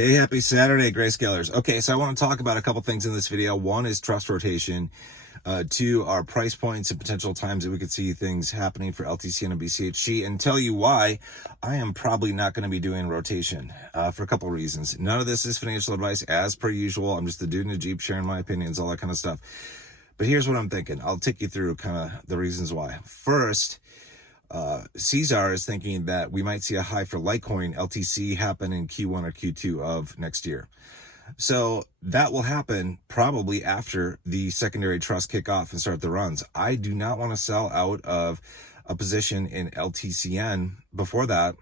Hey, happy Saturday, Grayscalers. Okay, so I want to talk about a couple things in this video. One is trust rotation. Two are price points and potential times that we could see things happening for LTCN and BCHG, and tell you why I am probably not going to be doing rotation for a couple of reasons. None of this is financial advice, as per usual. I'm just the dude in the Jeep sharing my opinions, all that kind of stuff. But here's what I'm thinking. I'll take you through kind of the reasons why. First, Caesar is thinking that we might see a high for Litecoin LTC happen in Q1 or Q2 of next year. So that will happen probably after the secondary trust kick off and start the runs. I do not want to sell out of a position in LTCN before that,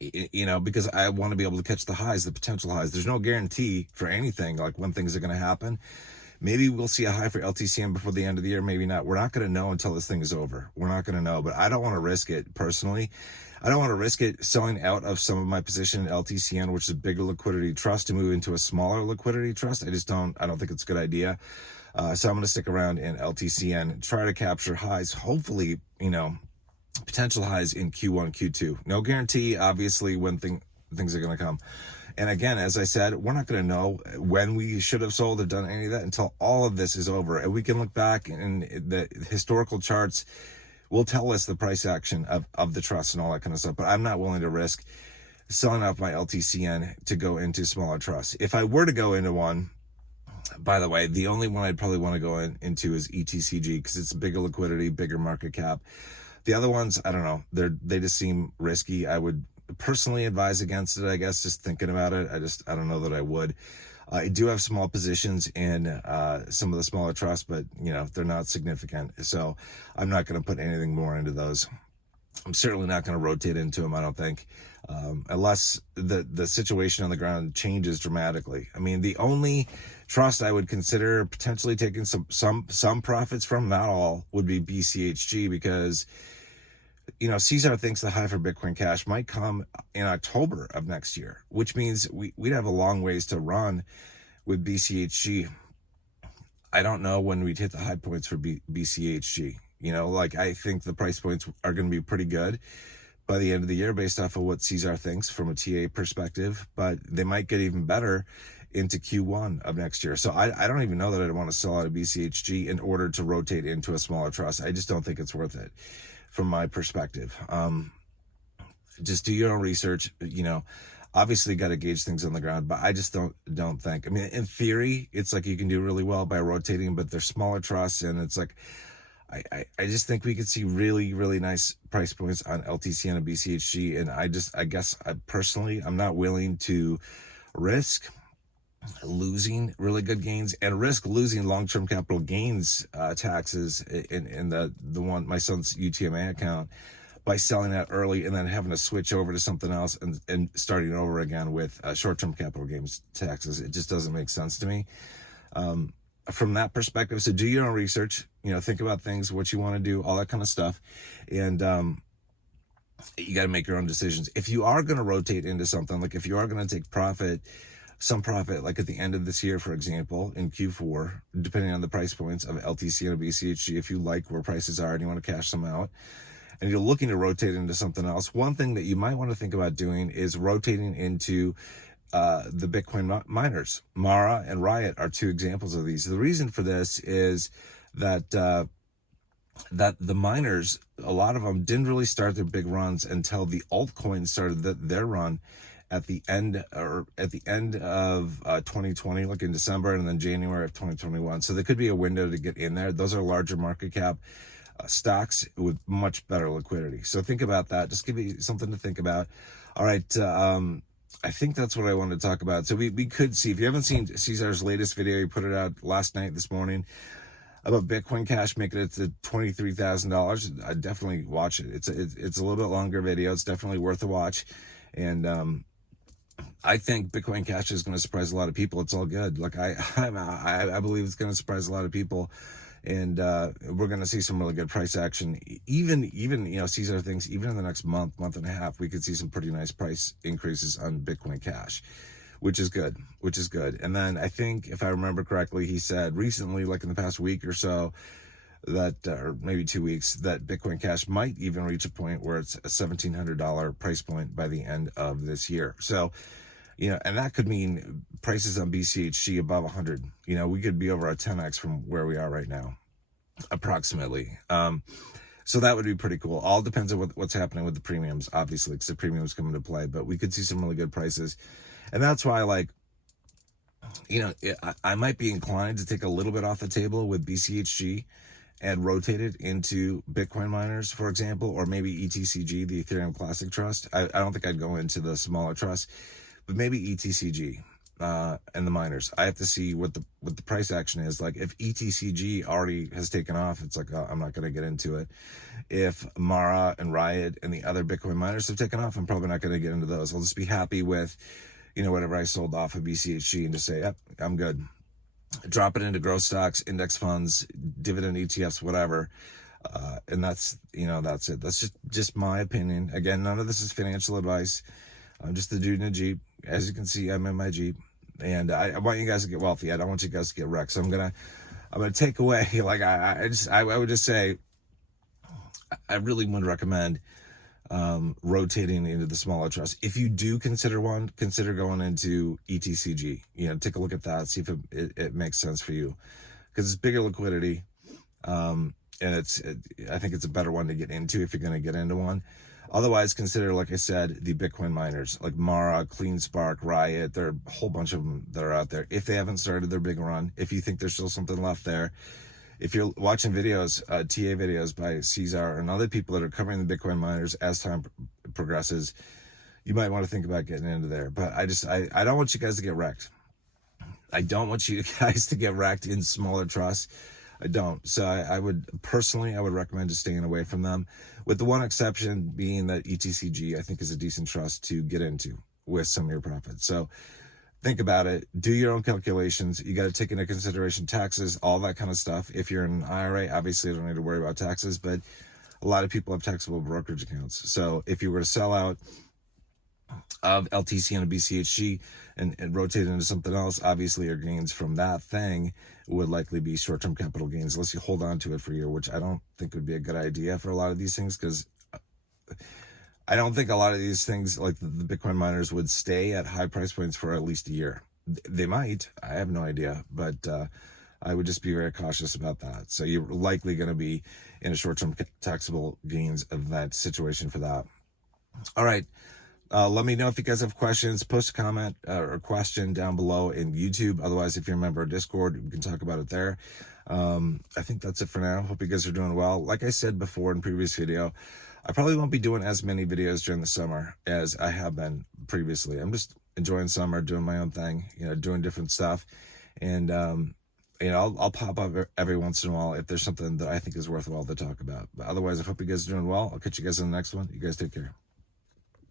because I want to be able to catch the highs, the potential highs. There's no guarantee for anything, like when things are going to happen. Maybe we'll see a high for LTCN before the end of the year. Maybe not. We're not going to know until this thing is over. We're not going to know, but I don't want to risk it personally. I don't want to risk it selling out of some of my position in LTCN, which is a bigger liquidity trust, to move into a smaller liquidity trust. I don't think it's a good idea. So I'm going to stick around in LTCN, try to capture highs, hopefully, potential highs in Q1, Q2. No guarantee, obviously, when things are going to come. And again, as I said, we're not going to know when we should have sold or done any of that until all of this is over. And we can look back, and the historical charts will tell us the price action of the trust and all that kind of stuff. But I'm not willing to risk selling off my LTCN to go into smaller trusts. If I were to go into one, by the way, the only one I'd probably want to go into is ETCG, because it's bigger liquidity, bigger market cap. The other ones, I don't know. They just seem risky. I would personally advise against it, I guess, just thinking about it. I don't know that I would. I do have small positions in some of the smaller trusts, but they're not significant, so I'm not going to put anything more into those. I'm certainly not going to rotate into them, I don't think, unless the situation on the ground changes dramatically. I mean, the only trust I would consider potentially taking some profits from, not all, would be BCHG, because Caesar thinks the high for Bitcoin Cash might come in October of next year, which means we'd have a long ways to run with BCHG. I don't know when we'd hit the high points for BCHG. I think the price points are going to be pretty good by the end of the year based off of what Caesar thinks from a TA perspective, but they might get even better into Q1 of next year. So I don't even know that I'd want to sell out of BCHG in order to rotate into a smaller trust. I just don't think it's worth it from my perspective. Just do your own research. Obviously got to gauge things on the ground, but I just don't think. I mean, in theory, it's like you can do really well by rotating, but they're smaller trusts, and it's like I just think we could see really, really nice price points on LTCN and BCHG, and I guess I'm not willing to risk losing really good gains and risk losing long-term capital gains taxes in the one, my son's UTMA account, by selling that early and then having to switch over to something else and starting over again with short-term capital gains taxes. It just doesn't make sense to me from that perspective. So do your own research, think about things, what you want to do, all that kind of stuff, and you got to make your own decisions. If you are going to rotate into something, like if you are going to take some profit, like at the end of this year, for example, in Q4, depending on the price points of LTC and BCHG, if you like where prices are and you want to cash them out, and you're looking to rotate into something else, one thing that you might want to think about doing is rotating into the Bitcoin miners. Mara and Riot are two examples of these. The reason for this is that the miners, a lot of them didn't really start their big runs until the altcoins started their run at the end of 2020, like in December, and then January of 2021. So there could be a window to get in there. Those are larger market cap stocks with much better liquidity. So think about that. Just give you something to think about. All right. I think that's what I wanted to talk about. So we could see, if you haven't seen Caesar's latest video, he put it out last night, this morning, about Bitcoin Cash making it to $23,000. I definitely watch it. It's a little bit longer video. It's definitely worth a watch. And I think Bitcoin Cash is going to surprise a lot of people. It's all good. Like I believe it's going to surprise a lot of people, and we're going to see some really good price action. Even Caesar thinks even in the next month and a half, we could see some pretty nice price increases on Bitcoin Cash, which is good. And then I think, if I remember correctly, he said recently, like in the past week or so, that, or maybe 2 weeks, that Bitcoin Cash might even reach a point where it's a $1,700 price point by the end of this year. So and that could mean prices on BCHG above 100. We could be over a 10x from where we are right now, approximately. So that would be pretty cool. All depends on what's happening with the premiums, obviously, because the premiums come into play, but we could see some really good prices. And that's why, like, I might be inclined to take a little bit off the table with BCHG and rotate it into Bitcoin miners, for example, or maybe ETCG, the Ethereum Classic Trust. I don't think I'd go into the smaller trust, but maybe ETCG and the miners. I have to see what the price action is. Like, if ETCG already has taken off, it's like, I'm not going to get into it. If Mara and Riot and the other Bitcoin miners have taken off, I'm probably not going to get into those. I'll just be happy with, whatever I sold off of BCHG and just say, yep, I'm good. Drop it into growth stocks, index funds, dividend ETFs, whatever. And that's it. That's just my opinion. Again, none of this is financial advice. I'm just the dude in a Jeep. As you can see, I'm in my Jeep, and I want you guys to get wealthy. I don't want you guys to get wrecked. So I'm gonna take away, like, I would just say, I really would recommend rotating into the smaller trust. If you do consider going into ETCG. Take a look at that, see if it makes sense for you, because it's bigger liquidity, and I think it's a better one to get into if you're going to get into one. Otherwise, consider, like I said, the Bitcoin miners like Mara, CleanSpark, Riot. There are a whole bunch of them that are out there. If they haven't started their big run, if you think there's still something left there, if you're watching videos, TA videos by Cesar and other people that are covering the Bitcoin miners as time progresses, you might want to think about getting into there. But I don't want you guys to get wrecked. I don't want you guys to get wrecked in smaller trusts. I don't. So I would recommend just staying away from them, with the one exception being that ETCG, I think, is a decent trust to get into with some of your profits. So think about it. Do your own calculations. You got to take into consideration taxes, all that kind of stuff. If you're in an IRA, obviously you don't need to worry about taxes, but a lot of people have taxable brokerage accounts. So if you were to sell out of LTCN and BCHG and rotate into something else, obviously your gains from that thing would likely be short-term capital gains, unless you hold on to it for a year, which I don't think would be a good idea for a lot of these things, because I don't think a lot of these things, like the Bitcoin miners, would stay at high price points for at least a year. They might. I have no idea, but I would just be very cautious about that. So you're likely going to be in a short-term taxable gains event situation for that. All right. Let me know if you guys have questions. Post a comment or question down below in YouTube. Otherwise, if you're a member of Discord, we can talk about it there. I think that's it for now. Hope you guys are doing well. Like I said before in previous video, I probably won't be doing as many videos during the summer as I have been previously. I'm just enjoying summer, doing my own thing, doing different stuff. And, I'll pop up every once in a while if there's something that I think is worthwhile to talk about. But otherwise, I hope you guys are doing well. I'll catch you guys in the next one. You guys take care.